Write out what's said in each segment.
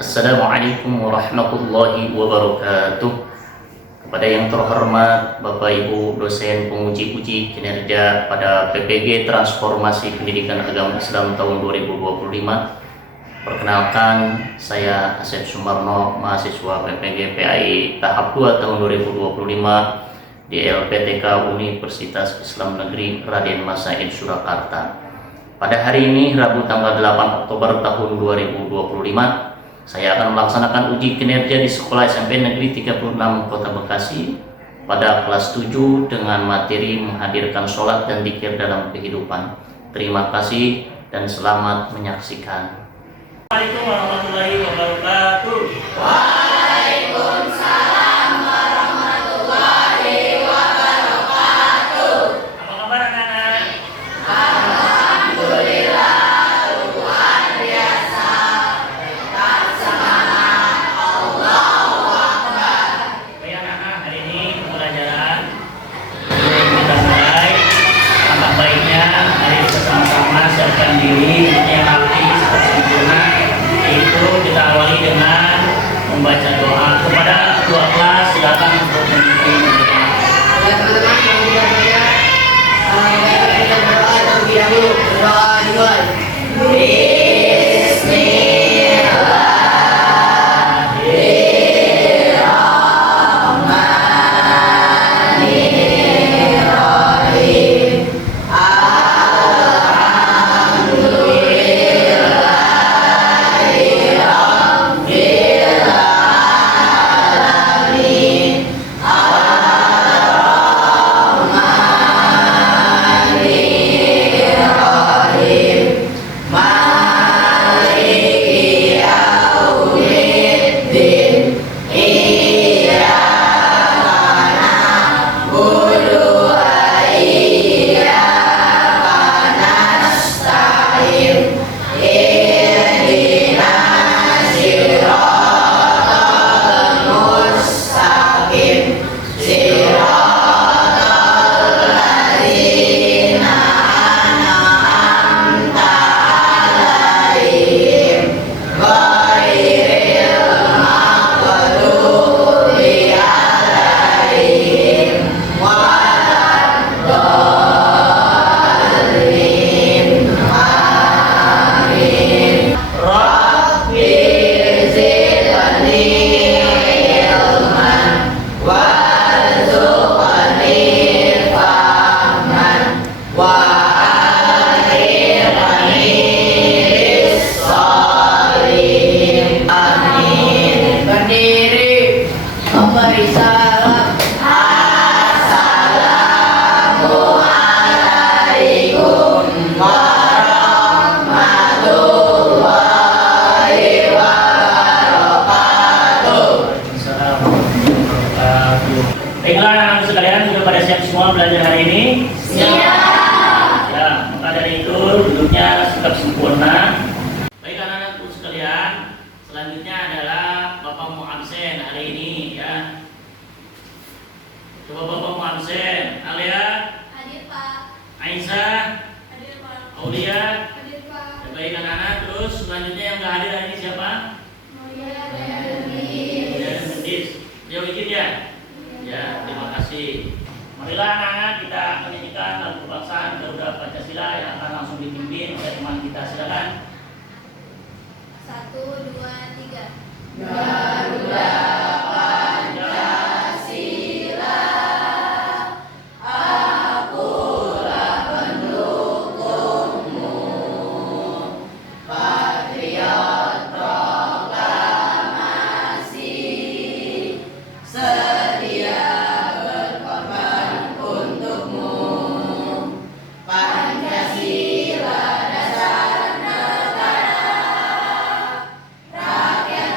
Assalamualaikum warahmatullahi wabarakatuh. Kepada yang terhormat Bapak Ibu dosen penguji-uji kinerja pada PPG Transformasi Pendidikan Agama Islam tahun 2025. Perkenalkan, saya Asep Sumarno, mahasiswa PPG PAI tahap 2 tahun 2025 di LPTK Universitas Islam Negeri Raden Masaid Surakarta. Pada hari ini, Rabu tanggal 8 Oktober tahun 2025, saya akan melaksanakan uji kinerja di Sekolah SMP Negeri 36 Kota Bekasi pada kelas 7 dengan materi menghadirkan sholat dan dzikir dalam kehidupan. Terima kasih dan selamat menyaksikan. Assalamualaikum warahmatullahi wabarakatuh. Waalaikumsalam warahmatullahi wabarakatuh. Apa kabar anak-anak? Alhamdulillah luar biasa. Tak semangat, Allahu Akbar. Baik anak-anak, hari ini pembelajaran kita mulai. Alangkah baiknya mari kita sama-sama siapkan diri yang rapi seperti sempurna. Itu kita awali dengan membaca doa. Kepada ketua kelas silakan untuk memimpin doa. Ya teman-teman, yang kita baca kita berdoa terlebih dahulu. Berdoa dimulai. Baiklah anak-anak sekalian, sudah pada siap semua belajar hari ini? Siap. Ya, maka dari itu duduknya sikap sempurna. Baik anak-anakku sekalian, selanjutnya adalah Bapak mau absen hari ini ya. Coba Bapak mau absen. Alia, Hadir Pak. Aisyah, Hadir Pak. Aulia. Hadir Pak. Ya, baik anak-anak, terus selanjutnya yang nggak hadir hari ini siapa? Mulia Ya, Gendis. Dia izin ya? Ya, terima kasih. Marilah anak-anak kita menyanyikan lagu kebangsaan Garuda Pancasila yang akan langsung dipimpin oleh teman kita. Silakan. 1, 2, 3. Garuda Pancasila, akulah pendukungmu, patriot proklamasi, setia berkorban untukmu. Pancasila dasar negara, rakyat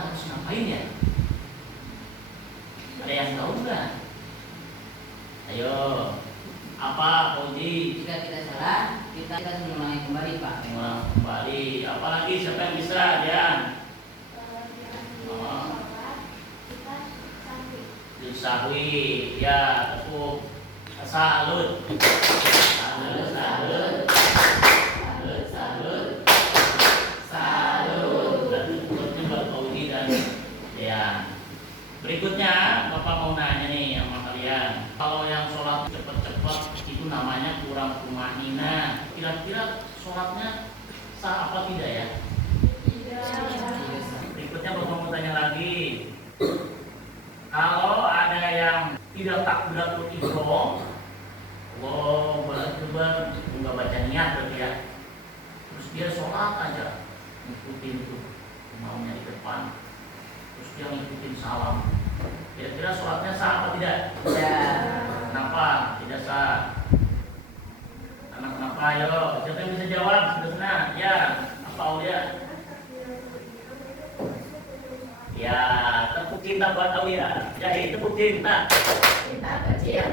harus ngapain ya? Ada yang tahu nggak? Ayo, apa Uji? Jika kita salah, kita harus mengulangi kembali, Pak. Mengulang kembali. Apalagi siapa yang bisa, Jan? Disahwi, ya, tepuk. Salut. Salut, salut. Salut, salut. Salut. Dan berikutnya buat Uji dan Jan. Berikutnya, Bapak mau nanya nih sama kalian. Kalau yang sholat cepet-cepet itu namanya kurang tumanina. Kira-kira sholatnya sah apa tidak ya? Berikutnya Bapak mau tanya lagi. Kalau ada yang tidak takbiratul ihram, Allahu Akbar, nggak baca niat berarti ya. Terus dia sholat aja, ngikutin tuh maunya di depan. Terus dia ngikutin salam. Kira-kira sholatnya sah apa tidak? Kenapa tidak sah? Karena kenapa? Ayo, siapa yang bisa jawab? Sudah senang? Ya, apa Aulia? Ya, tepuk cinta buat Aulia. Jadi tepuk cinta. Cinta kecil,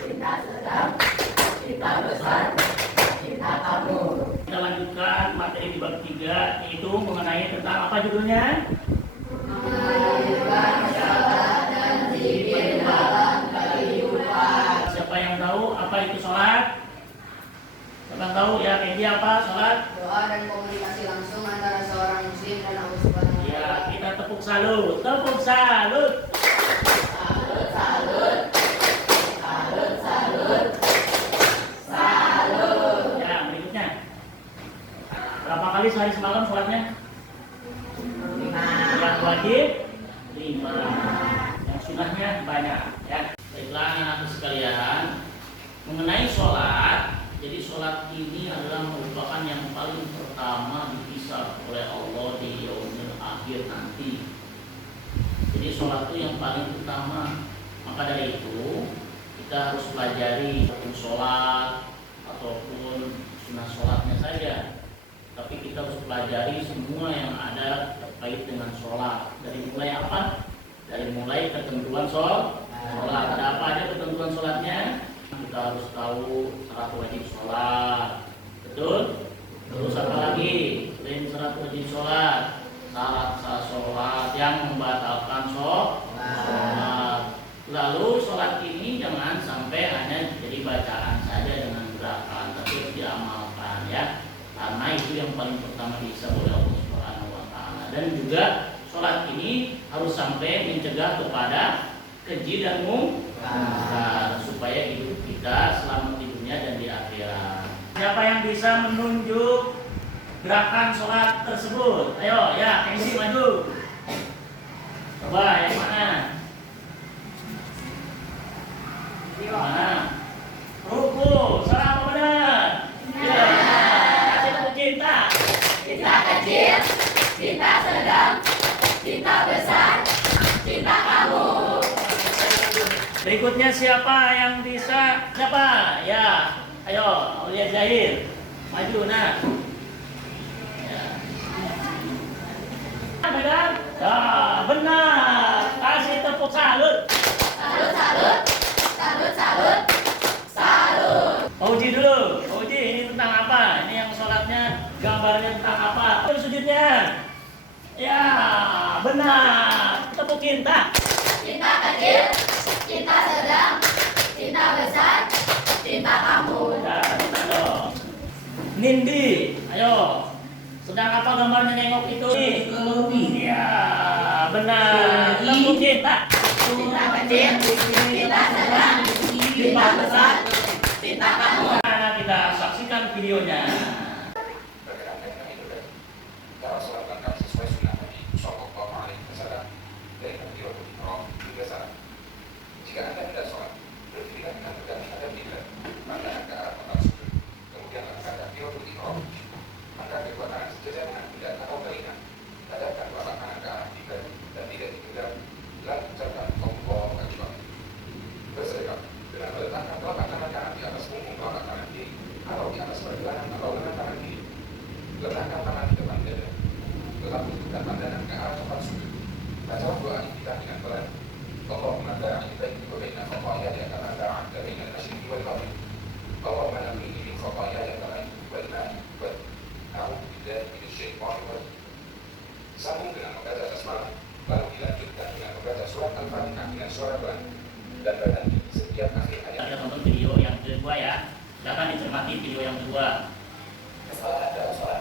cinta sedang, cinta besar, cinta kamu. Kita lanjutkan materi di bab 3, yaitu mengenai tentang apa judulnya? Mengajarkan salat dan zikir dalam kehidupan. Siapa yang tahu apa itu sholat? Siapa yang tahu ya Kendi apa sholat? Doa dan komunikasi langsung antara seorang muslim dan Allah Subhanahu wa Ya, Ta'ala. kita tepuk salut. Tepuk salut. Salut, salut, salut, salut, salut. Ya, berikutnya. Berapa kali sehari semalam sholatnya? 5. Yang wajib 5. Yang sunnahnya banyak ya. Baiklah anak-anak sekalian, mengenai sholat, jadi sholat ini adalah merupakan yang paling pertama dihisab oleh Allah di yaumil akhir nanti. Jadi sholat itu yang paling utama. Maka dari itu kita harus pelajari hukum sholat ataupun sunnah sholatnya saja. Tapi kita harus pelajari semua yang ada terkait dengan sholat. Dari mulai apa? Dari mulai ketentuan sholat. Ada apa aja ketentuan sholatnya? Kita harus tahu syarat wajib sholat. Betul? Terus apa lagi? Selain syarat wajib sholat, syarat sah sholat yang membatalkan sholat. Lalu sholat ini jangan sampai hanya jadi bacaan saja dengan gerakan, tapi harus diamalkan ya. Karena itu yang paling pertama dihisab oleh Allah Subhanahu wa Ta'ala. Dan juga sholat ini harus sampai mencegah kepada keji dan mungkar, supaya hidup kita selamat di dunia dan di akhirat. Siapa yang bisa menunjuk gerakan sholat tersebut? Ayo ya, MC maju. Coba yang mana? Yang mana? Ruku, salah apa benar? Ya. Kasih tepuk cinta. Cinta kecil, cinta sedang, cinta besar, cinta kamu. Berikutnya siapa yang bisa? Siapa? Ya, ayo, Aulia Zahir, maju nak. Ya. Benar? Ya, benar. Kasih tepuk salut. Salut, salut, salut, salut, salut. Uji dulu. Uji ini tentang apa? Ini yang sholatnya gambarnya tentang apa? Terus sujudnya. Ya, benar. Tepuk cinta. Cinta kecil, cinta sedang, cinta besar, cinta kamu. Nah, kita dong. Nindi, ayo. Sedang apa gambarnya nengok itu? Ya, benar. Tepuk cinta. Cinta kecil, cinta sedang, cinta besar, cinta kamu. Nah, kita saksikan videonya. Dalam sholat lengkap sesuai sunnah Nabi Sallallahu Alaihi Wasallam dari takbiratul ihram hingga salam. Jika Anda hendak sholat, berdirilah dengan tegak menghadap kiblat, pandang ke arah tempat sujud, kemudian lakukan takbiratul ihram. Angkat kedua tangan sejajar dengan pundak atau telinga, hadapkan telapak kanan ke arah kiblat dan tidak digenggam, lalu ucapkan Allahu Akbar. Bersedekap dengan meletakkan telapak kanan di atas punggung telapak kanan kiri atau di atas pergelangan atau suara Tuhan. Dan berhenti setiap akhir ayat. Kita tonton video yang kedua ya. Silakan dicermati video yang kedua. Kesalahan dalam sholat.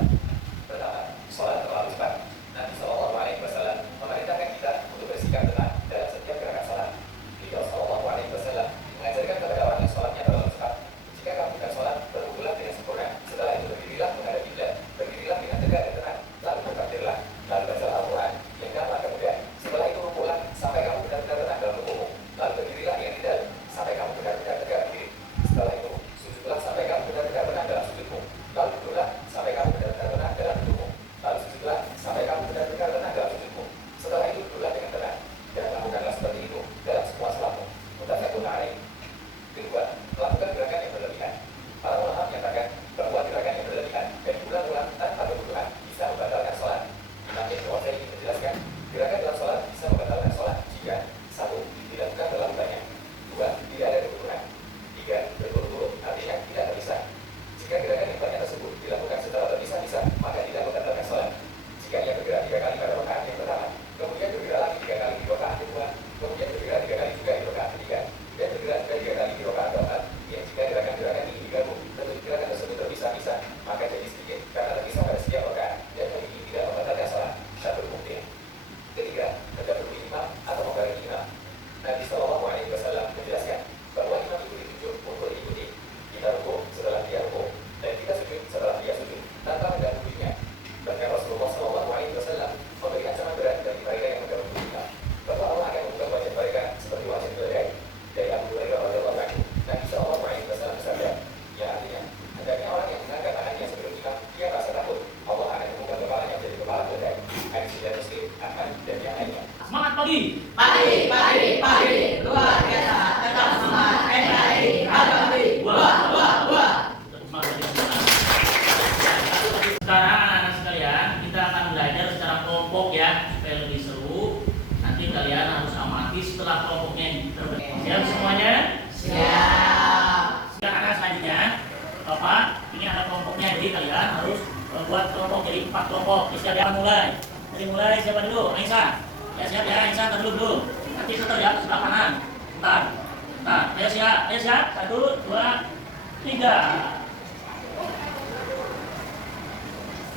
Pertama, sholat terlalu cepat. Nabi Sallallahu Alaihi Wasallam memerintahkan kita untuk bersikap tenang dalam setiap gerakan sholat. Beliau Sallallahu Alaihi Wasallam mengajarkan kepada orang yang sholatnya terlalu cepat. Jika kamu bukan sholat, berwudulah dengan sempurna. Setelah itu berdirilah menghadap kiblat, berdirilah dengan tegak dan tenang, lalu bertakbirlah, lalu bacalah Al-Quran yang gampang kemudian. Setelah itu rukuklah sampai kamu benar-benar tenang dalam rukukmu, lalu berdirilah dengan tidak sampai kamu benar-benar tegak berdiri. Setelah itu sujudlah sampai kamu benar-benar tenang dalam sujudmu, lalu duduklah sampai kamu benar-benar tenang dalam dudukmu, lalu sujudlah sampai kamu benar-benar tenang dalam sujudmu. Setelah itu duduklah dengan tenang dan lakukanlah seperti itu dalam semua salatmu. Muttafaqun alaih. Kedua, melakukan gerakan yang berlebihan. Para ulama menyatakan bahwa gerakan yang berlebihan dan diulang-ulang tanpa kebutuhan bisa membatalkan sholat. Imam Ibnu Utsaimin menjelaskan, gerakan dalam sholat bisa membatalkan sholat jika 1. Dilakukan terlalu banyak, 2. Tidak ada kebutuhan, 3. Berturut-turut, artinya tidak terpisah. Jika gerakan yang banyak tersebut dilakukan secara terpisah-pisah, maka tidak membatalkan sholat. Jika ia bergerak 3 kali pada rakaat yang pertama, kemudian bergerak lagi 3 kali di rakaat kedua, kemudian bergerak 3 kali juga di rakaat ketiga, dan bergerak juga 3 kali di rakaat keempat, ya jika gerakan-gerakan ini digabung, tentu gerakan tersebut terpisah-pisah, maka jadi sedikit karena terpisah pada setiap rakaat, dan hal ini tidak membatalkan sholat. Syatul mukmin. Ketiga, terdapat imam atau membarengi imam. Nabi Sallallahu Alaihi Wasallam menjelaskan bahwa imam itu ditunjuk untuk diikuti. Kita rukuk setelah dia rukuk, dan kita sujud setelah dia sujud, tanpa mendahuluinya. Bahkan Rasulullah Sallallahu Alaihi Wasallam memberi ancaman berat bagi mereka yang mendahului imam, bahwa Allah akan membuka wajah mereka seperti wajah keledai. Dari Abu Hurairah radhiyallahu anhu, Nabi Sallallahu Alaihi Wasallam bersabda, yang artinya hendaknya orang yang mengangkat tangannya sebelum imam, dia merasa takut Allah akan membuka kepalanya menjadi kepala keledai. Hadis riwayat Muslim, Ahmad dan yang lainnya. Semangat pagi. Pagi, luar biasa, tetap semangat, NKRI, Agawi, wah. Tetap semangat bagi semua. Sekarang anak-anak sekalian, kita akan belajar secara kelompok ya, supaya lebih seru. Nanti kalian harus amati setelah kelompoknya terbentuk. Siap semuanya? Siap. Sekarang anak selanjutnya, Bapak, ini ada kelompoknya, jadi kalian harus buat kelompok jadi 4 kelompok. Siap ya, mulai. Dari mulai siapa dulu? Aisyah. Ya siap ya, Aisyah dulu. Nanti setel ya, sebelah kanan. Bentar. Ayo siap. 1, 2, 3.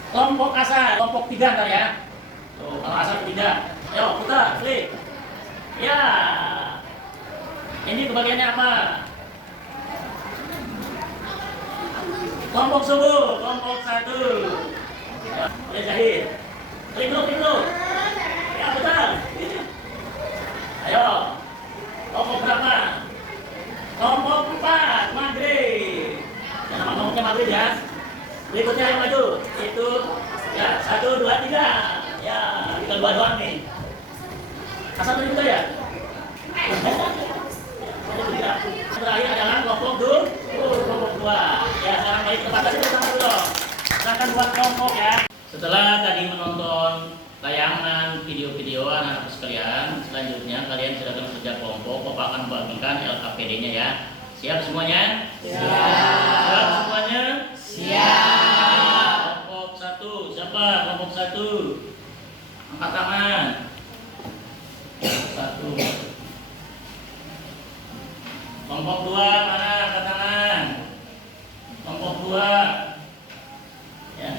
Kelompok asal, kelompok 3 ntar ya. Tuh, kalau asal 3. Ayo, putar, klik. Ya. Ini kebagiannya apa? Kelompok subuh, kelompok 1. Boleh Zahir. Klik dulu. Ya, putar. Ayo. Kelompok berapa? Kelompok 4, maghrib. Jangan nama kelompoknya maghrib ya. Berikutnya yang maju. Itu ya, 1, 2, 3. Ya, tinggal 2 doang nih. Asal tadi juga ya? Terakhir adalah kelompok kelompok 2. Ya, sekarang balik ke tempat kita sama dulu. Silakan buat kelompok ya. Setelah tadi menonton tayangan video-video anak-anak sekalian, selanjutnya kalian silakan kerja kelompok. Bapak akan membagikan LKPD-nya ya. Siap semuanya? Siap semuanya? Siap. Kelompok 1, siapa? Kelompok 1. Angkat tangan. 1. Kelompok 2 mana? Angkat tangan. Kelompok 2. Ya.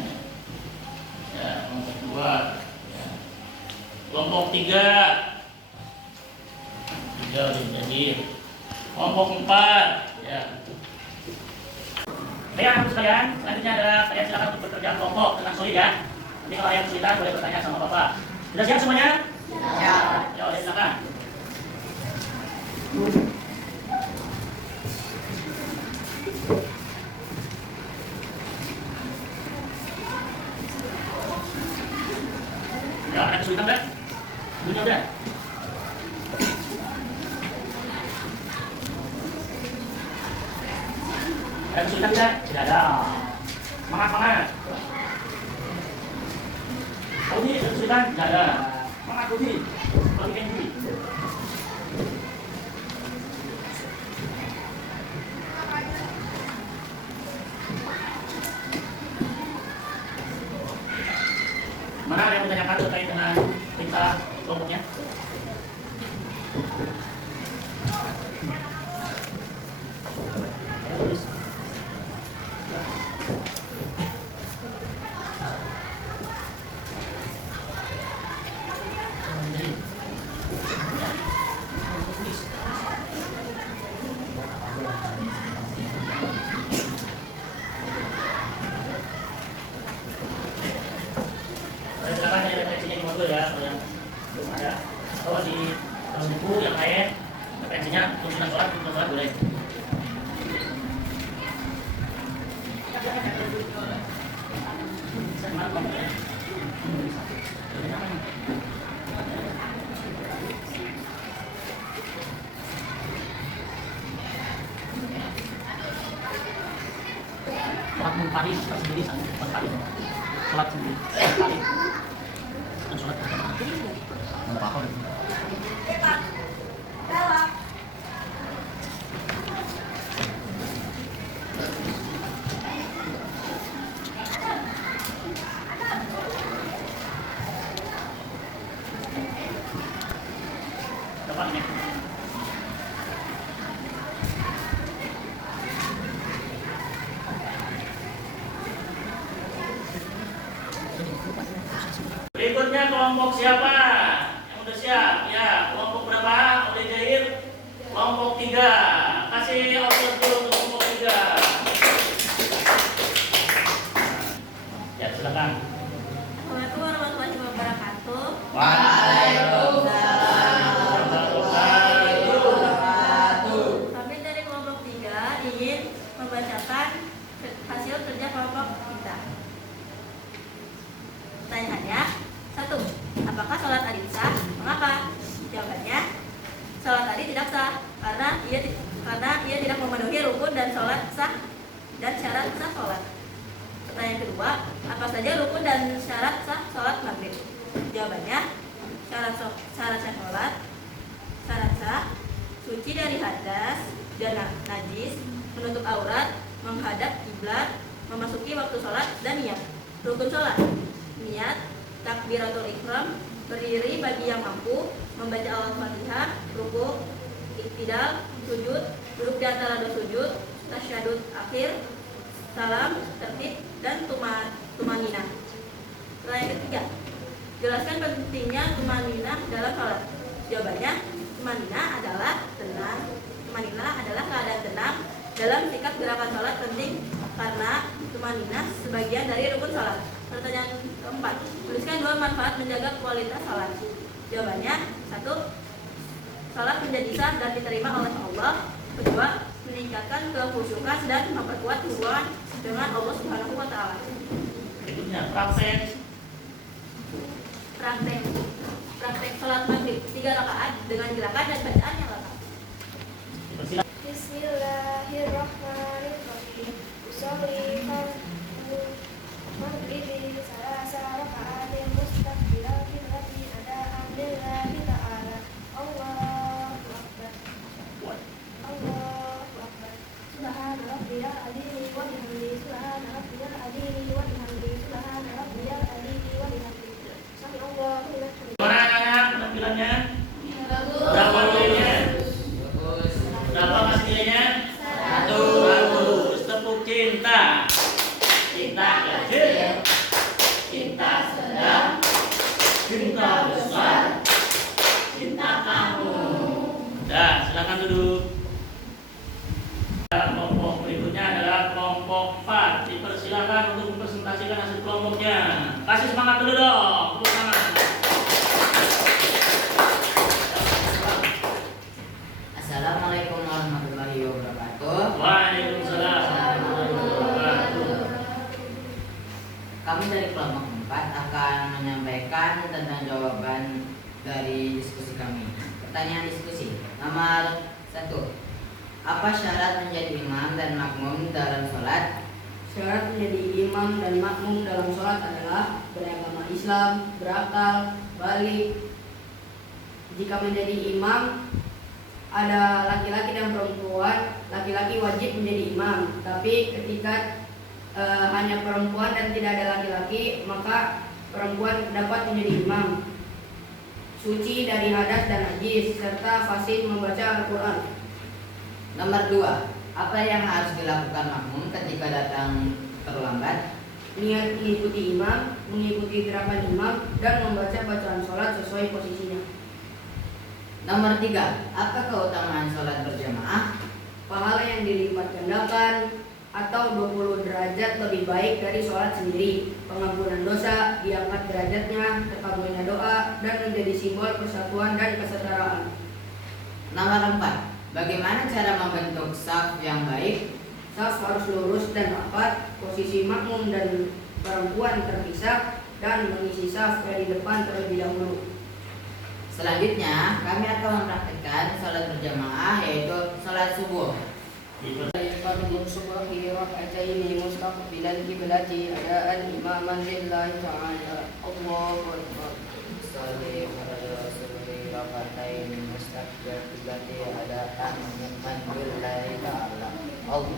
Ya, kelompok 2. Ya. Kelompok 3. 3 udah jadi. Kelompok 4. Ya. Baik, anak sekalian, selanjutnya ada kalian silakan untuk bekerja kelompok dengan solid ya. Nanti kalau yang kesulitan boleh bertanya sama Bapak. Sudah siap semuanya? Siap. Ya, udah silakan. Ya, ada kesulitan enggak? Bunyi udah. Ada kesulitan tidak? Tidak ada. Semangat. Budi, ada kesulitan? Tidak ada. Semangat Budi. Bagi Budi. Mana ada yang menanyakan terkait dengan perintah kelompoknya? belum ada. Kalau di buku yang lain referensinya tuntunan sholat boleh. Sholat munfarid sendiri munfarid. Sholat sendiri munfarid. Dan sholat berjamaah. Mau apa? Depannya. Berikutnya kelompok siapa? Yang udah siap? Ya, kelompok berapa? Udah jahit? Kelompok 3. Kasih opsi dulu untuk kelompok 3. Ya, silakan. Assalamualaikum warahmatullahi wabarakatuh. Kami dari kelompok 3 ingin membacakan hasil kerja kelompok kita. Pertanyaannya, 1. Apakah sholat adi sah? Mengapa? Jawabannya, sholat adi tidak sah karena ia tidak memenuhi rukun dan sholat sah dan syarat sah sholat. Pertanyaan kedua, apa saja rukun dan syarat sah sholat maghrib? Jawabannya, syarat sah suci dari hadas dan najis, menutup aurat, menghadap kiblat, memasuki waktu sholat, dan niat. Rukun sholat, niat, takbiratul ihram, berdiri bagi yang mampu, membaca Al-Fatihah, rukuk, iktidal, sujud, duduk di antara dua sujud, tasyahud akhir, salam, tertib, dan tumaninah. Pertanyaan ketiga, jelaskan pentingnya tumaninah dalam sholat. Jawabannya, tumaninah adalah keadaan tenang dalam sikap gerakan sholat penting karena tumaninah sebagian dari rukun sholat. Pertanyaan keempat, tuliskan 2 manfaat menjaga kualitas sholat. Jawabannya, 1. Sholat menjadi sah dan diterima oleh Allah. Kedua, meningkatkan kekhusyukan dan memperkuat hubungan dengan Allah Subhanahu wa taala. Berikutnya Praktek sholat maghrib 3 rakaat dengan gerakan dan bacaan yang lengkap. Bismillahirrahmanirrahim. Usolli maghribi salasa raka'atin mustaqbilal qiblati adaan lillahi ta'ala. Allahu akbar. Allahu akbar. Subhana rabbiyal a'la wa bihamdihi. Subhana rabbiyal a'la wa bihamdihi. Subhana rabbiyal a'la wa bihamdihi. Sami Allahu liman hamidah. Mana anak-anak penampilannya? Berapa nilainya? Berapa mas nilainya? 1. Bagus. Tepuk cinta. Cinta kecil, cinta sedang, cinta besar, cinta kamu. Dah, silakan duduk. Kelompok berikutnya adalah kelompok 4. Dipersilakan untuk mempresentasikan hasil kelompoknya. Kasih semangat dulu dong. Tepuk tangan. Assalamualaikum warahmatullahi wabarakatuh. Waalaikumsalam warahmatullahi wabarakatuh. Kami dari kelompok 4 akan menyampaikan tentang jawaban dari diskusi kami. Pertanyaan diskusi nomor 1. Apa syarat menjadi imam dan makmum dalam sholat? Syarat menjadi imam dan makmum dalam sholat adalah beragama Islam, berakal, balik. Jika menjadi imam, ada laki-laki dan perempuan, laki-laki wajib menjadi imam. Tapi ketika hanya perempuan dan tidak ada laki-laki, maka perempuan dapat menjadi imam. Suci dari hadas dan najis, serta fasih membaca Al-Quran. Nomor 2. Apa yang harus dilakukan makmum ketika datang terlambat? Niat mengikuti imam, mengikuti gerakan imam, dan membaca bacaan sholat sesuai posisinya. Nomor 3. Apa keutamaan sholat berjamaah? Pahala yang dilipat gandakan, atau 20 derajat lebih baik dari sholat sendiri. Pengampunan dosa, diangkat derajatnya, terkabulnya doa, dan menjadi simbol persatuan dan kesetaraan. Nomor 4. Bagaimana cara membentuk saf yang baik? Saf harus lurus dan rapat, posisi makmum dan perempuan terpisah, dan mengisi saf dari depan terlebih dahulu. Selanjutnya, kami akan mempraktikkan sholat berjamaah yaitu sholat subuh. Fardhu subhi rak'ataini mustaqbilal qiblati adaan imaman lillahi ta'ala. Allahu akbar. Sholli ala subhi rak'ataini mustaqbilal qiblati adaan imaman lillahi ta'ala. Allah.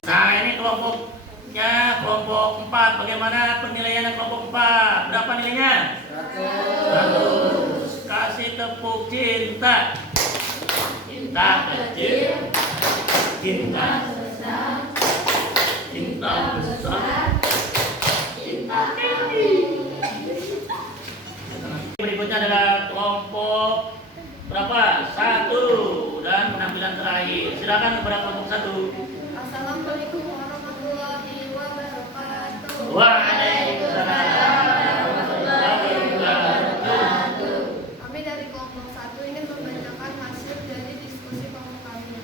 Nah, ini kelompoknya, kelompok 4. Bagaimana penilaiannya kelompok 4? Berapa nilainya? 100. Kasih tepuk cinta. Cinta kecil, cinta besar, cinta besar, cinta kecil. Berikutnya adalah kelompok berapa? 1 dan penampilan terakhir. Silakan kepada kelompok 1. Assalamualaikum warahmatullahi wabarakatuh. Waalaikumsalam warahmatullahi wabarakatuh. Kami dari kelompok 1 ingin membacakan hasil dari diskusi kelompok kami.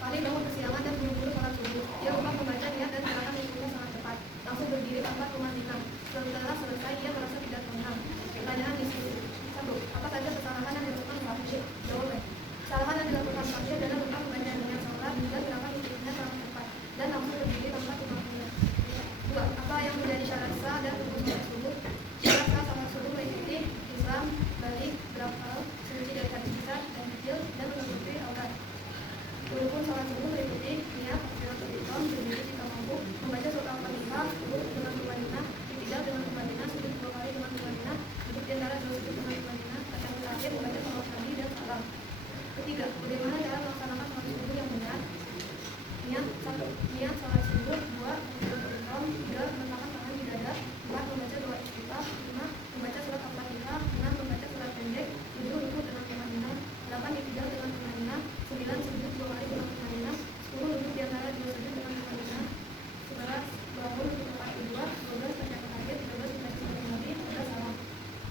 Kali bangun kesiangan dan buru-buru sholat subuh. Dia lupa membaca niat dan gerakan wudhunya sangat cepat. Langsung berdiri tanpa tumanina. Setelah selesai, dia merasa tidak tenang. Pertanyaan diskusi. 1. Apa saja kesalahan yang dilakukan Fahsyid? Jawaban. Kesalahan yang dilakukan Fahsyid adalah lupa membaca niat sholat dan gerakan wudhunya sangat cepat dan langsung berdiri tanpa tumanina. 2. Apa yang menjadi syarat sah dan rukun sholat subuh? Syarat sah sholat subuh meliputi Islam, balik, berakal, suci dari hadis besar dan kecil, dan menutupi aurat. Rukun sholat subuh meliputi niat, takbiratul ihram, berdiri jika mampu, membaca surat Al-Fatihah, duduk dengan tumanina, i'tidal dengan tumanina, sujud 2 kali dengan tumanina, duduk di antara 2 sujud dengan tumanina, tasyahud akhir membaca salawat nabi dan salam. 3. Bagaimana cara melaksanakan sholat subuh yang benar? Niat sholat subuh. 2. Takbiratul ihram. 3. Meletakkan tangan di dada. 4. Membaca doa istiftah. 5. Membaca surat Al-Fatihah. 6. Membaca surat pendek. 7. Rukuk dengan tumanina. 8. I'tidal dengan tumanina. 9. Sujud 2 kali dengan tumanina. 10. Duduk di antara 2 sujud dengan tumanina. 11. Bangun untuk rakaat kedua. 12. Tasyahud akhir. 13. Membaca salawat nabi. 14. Salam.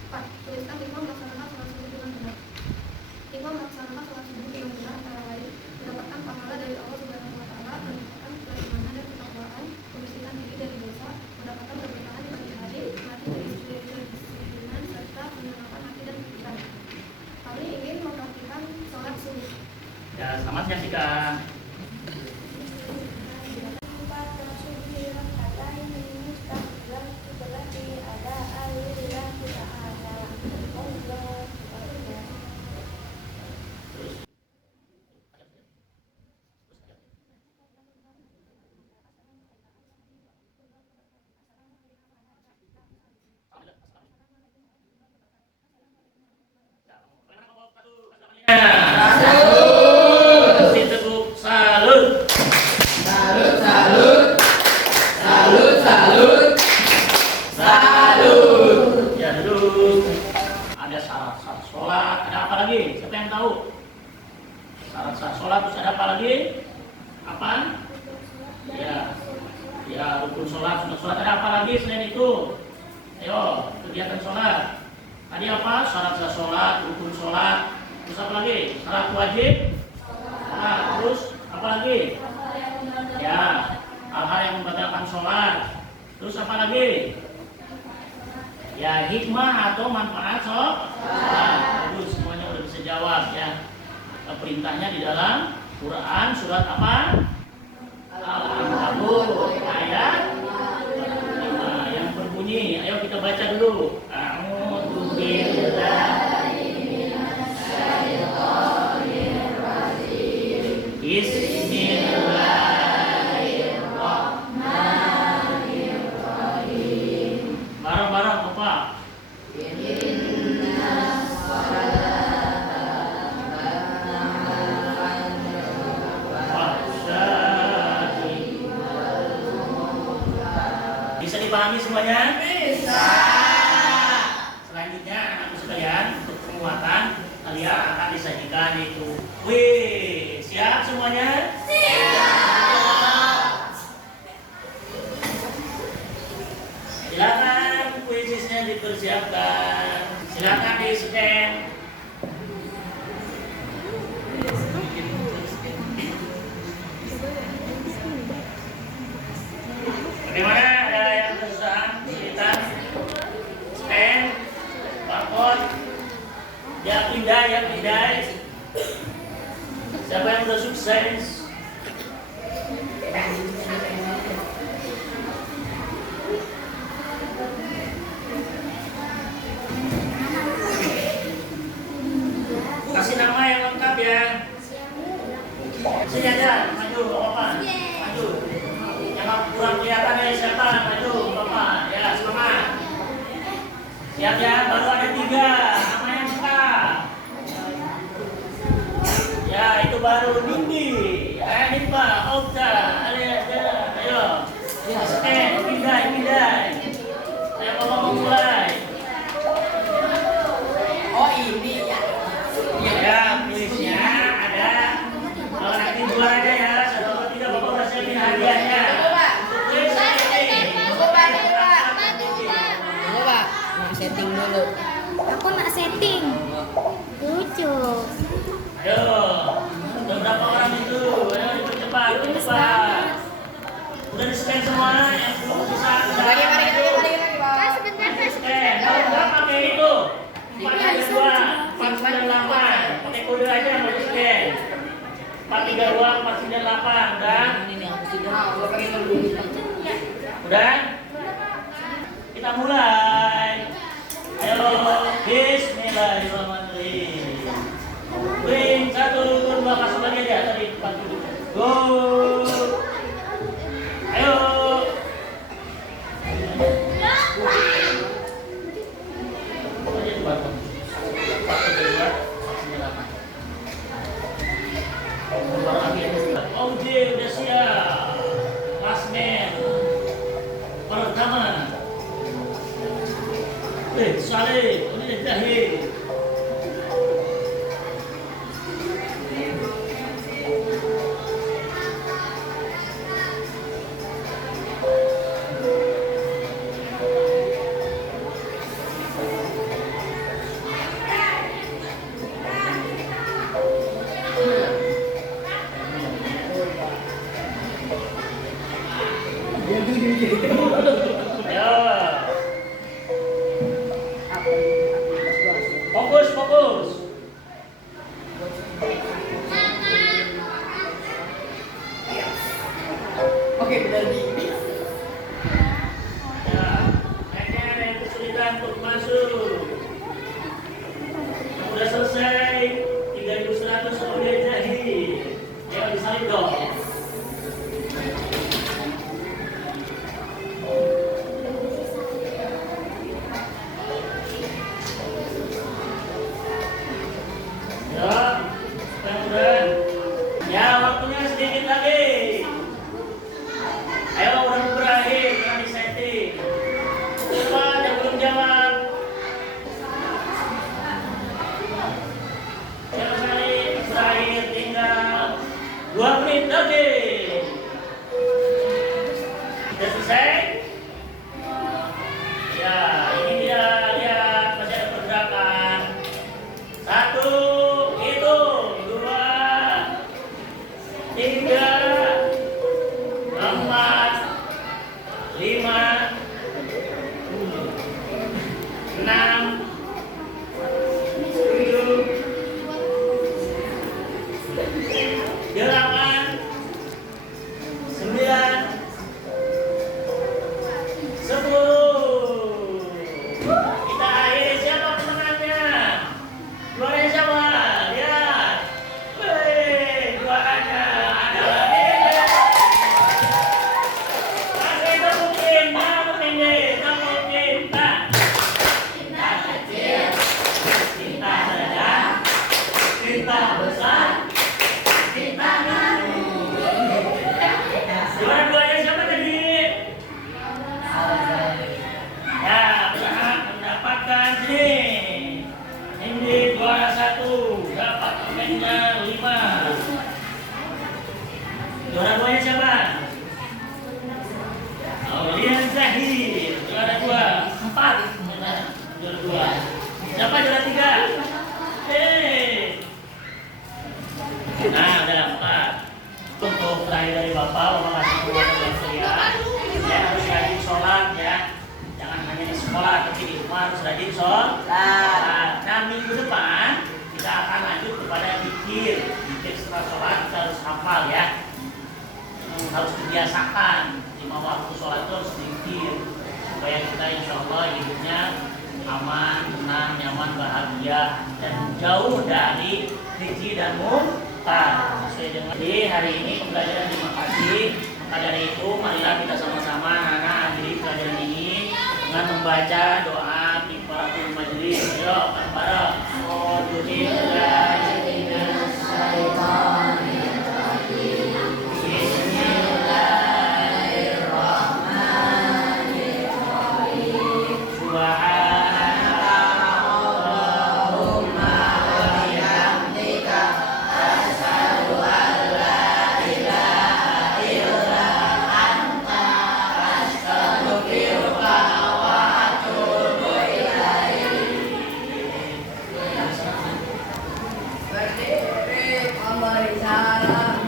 4. Tuliskan hikmah melaksanakan sholat subuh dengan benar. Hikmah melaksanakan sholat subuh dengan benar antara lain mendapatkan pahala dari Allah Subhanahu wa Ta'ala, mendapatkan keimanan dan ketakwaan, membersihkan diri dari dosa, mendapatkan keberkahan di pagi hari, mati dari kedisiplinan, serta menenangkan hati dan pikiran. Kami ingin mempraktikkan sholat subuh. Ya, selamat menyaksikan. Kasih tepuk salut. Salut, salut. Salut, salut. Salut. Ya, duduk. Ada syarat-syarat sholat. Ada apa lagi? Siapa yang tahu? Syarat-syarat sholat terus ada apa lagi? Apa? Ya, ya rukun sholat, sunat sholat. Ada apa lagi selain itu? Ayo, kegiatan sholat. Tadi apa? Syarat-syarat sholat, rukun sholat. Terus apa lagi? Syarat wajib. Nah, terus apa lagi? Ya, hal-hal yang membatalkan sholat. Terus apa lagi? Ya, hikmah atau manfaat sholat. Bagus, semuanya udah bisa jawab ya. Perintahnya di dalam Quran surat apa? Al-Ankabut ayat 5 yang berbunyi. Ayo kita baca dulu. A'udzu billahi minasyaitonir rajim. Bismillahirrahmanirrahim. Bareng-bareng Bapak. Bisa dipahami semuanya? Bisa. yang tidak? Siapa yang udah sukses? Kasih nama yang lengkap ya. Sini aja, maju, Bapak. Maju. Yang kurang kelihatan ya siapa? Maju, Bapak. Ya, semangat. Siap ya, baru ada 3. Nama yang lengkap. Ya, itu baru Nindi. Pak, Okta. Ayo. Pindah. Saya mau mulai. Oh ini ya. Ya, kuisnya ada. Kalau nanti juaranya ya, 1, 2, 3, Bapak udah siapin hadiahnya. Kuis setting. Coba, mau setting dulu. Aku nak setting. Lucu. Ayo, udah berapa orang itu? Ayo cepat. Udah di-scan semua yang belum bisa. Lagi, Kak, sebentar, Kak, sebentar. Kalau nggak pakai itu, 432, 498, pakai kode aja mau di-scan. 432, 498, udah? Udah? Kita mulai. Ayo, bismillahirrahmanirrahim. Ring 1, 2, kasih lagi aja tadi 40. Go. Ayo. Oke, udah siap. Klasmen pertama. Saleh, ini Zahid. Ya. Fokus. Oke, benar nih. Ya, kayaknya ada yang kesulitan untuk masuk. Yang udah selesai 3.100 kemudian Zahid. Ya, disalib dong. Ya, waktunya sedikit lagi. Ayo, udah mau berakhir, jangan disetting. Cepat, yang belum jawab. Jangan sekali berakhir, tinggal 2 menit lagi. Sudah selesai? Ya, ini dia, lihat masih ada pergerakan. 1, hitung, 2, 3, 4, 5, 6, 7, 8, 9, 10. Kita akhiri, siapa pemenangnya? Juaranya siapa? Lihat. Wih, juaranya adalah Nida. Kasih tepuk tangan untuk Nida. Tepuk tangan. Cinta kecil, cinta rendah, cinta besar, cinta nani. Juara-juaranya siapa tadi? Ya, berhak mendapatkan ini. Ini juara 1, dapat permennya 5. Juara 2-nya siapa? Aulian Zahid, juara 2, 4. Juara 2. Siapa juara 3? Nah, ada 4. Untuk terakhir dari Bapak kasih keluarga yang sekalian. Ya, harus rajin sholat ya. Jangan hanya di sekolah, tapi di rumah harus rajin sholat. Nah, minggu depan kita akan hafal ya. Harus dibiasakan 5 waktu sholat itu harus dikir supaya kita insya Allah hidupnya aman, tenang, nyaman, bahagia dan jauh dari keji dan munkar. Sesuai dengan jadi hari ini pembelajaran dimakasih. Maka dari itu marilah kita sama-sama anak-anak akhiri pelajaran ini dengan membaca doa di paratul majelis. Ayo bareng-bareng. Berdiri memberi salam.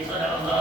Saudara Allah